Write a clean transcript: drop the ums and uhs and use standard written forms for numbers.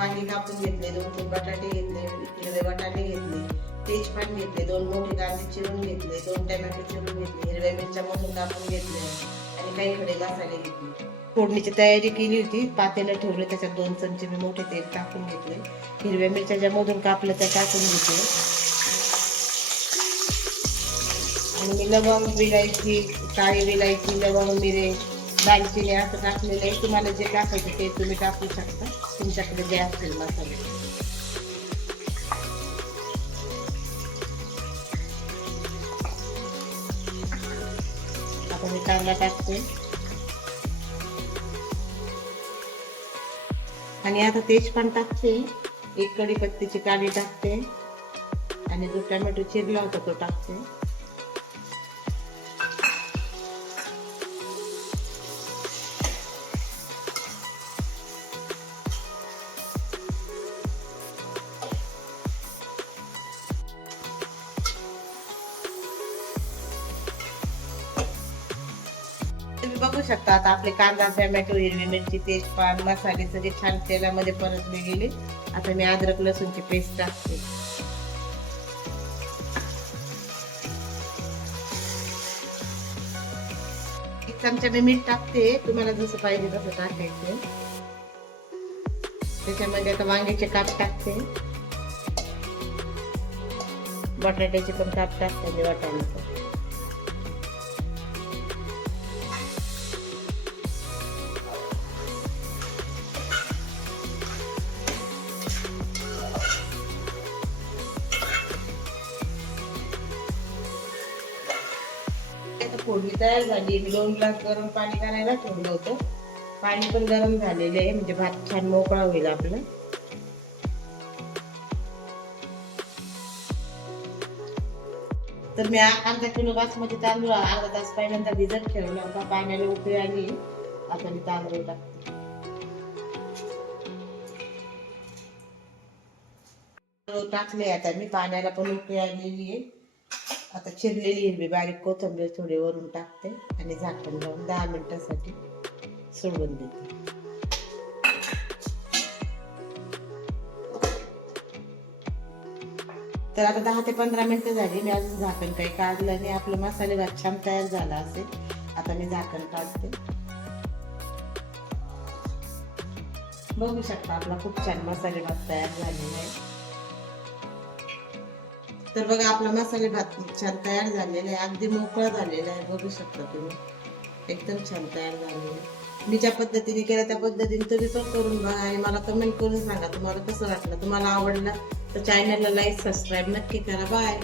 वांगी कापून घेतले, 2-3 बटाटे घेतले, हिरवे बटाटे घेतले, तेजपान घेतले, 2 मोठे कांदे चिरून घेतले, 2 टोमॅटो चिरून घेतले, हिरव्या मिरच्या मधून कापून घेतल्या आणि काही खडे मसाले घेतले. फोडणीची तयारी केली होती. पातेलं ठेवलं, त्याच्यात 2 चमचे मी मोठे तेल टाकून घेतले. हिरव्या मिरच्या ज्या मधून कापलं त्या टाकून घेतले आणि मी लवंग, विलायची, काळी विलायची, लवंग, मिरे, दालचिनी असं टाकलेलं आहे. तुम्हाला जे टाकायचं ते तुम्ही टाकू शकता, तुमच्याकडे जे असतील मसाले. आता मी कांदा टाकते आणि आता तेजपान टाकते, 1 कढीपत्त्याची काडी टाकते आणि जो टोमॅटो चिरला होता तो टाकते. तुम्ही बघू शकता आता आपले कांदा, टोमॅटो, हिरवी मिरची, तेजपान, मसाले सगळे छान तेलामध्ये परतले गेले. आता मी अद्रक लसूणची पेस्ट टाकते. एक चमचा मी मीठ टाकते, तुम्हाला जसं पाहिजे तसं टाकायचं. त्याच्यामध्ये आता वांग्याचे काप टाकते, बटाट्याचे पण काप टाकते मी, वाटाण्याचे. फोडणी तयार झाली. मी 2 ग्लास गरम पाणी करायला ठेवलं होतं. पाणी पण गरम झालेलं आहे, म्हणजे भात छान मोकळा होईल आपला. तर मी अर्धा किलो बासमती तांदूळ अर्धा तास पहिल्यांदा भिजत ठेवला होता. पाण्याला उकळी आली, आता मी तांदूळ टाकते. टाकले आता मी, पाण्याला पण उकळी आलेली आहे. आता चिरलेली हिरवी बारीक कोथिंबीर थोडी वरून टाकते आणि झाकण लावून 10 मिनिटांसाठी सोडून देते. तर आता 10 ते 15 मिनिटं झाली, मी अजून झाकण काही काढलं नाही. आपलं मसाले भात छान तयार झाला असेल. आता मी झाकण काढते. बघू शकता आपला खूप छान मसाले भात तयार झालेला आहे. तर बघा आपला मसाले भात छान तयार झालेला आहे, अगदी मोकळा झालेला आहे. बघू शकता तुम्ही, एकदम छान तयार झालेला आहे. मी ज्या पद्धतीने केलं त्या पद्धतीने तुम्ही पण करून बघा आणि मला कमेंट करून सांगा तुम्हाला कसं वाटलं. तुम्हाला आवडलं तर चॅनलला लाईक, सबस्क्राईब नक्की करा. बाय.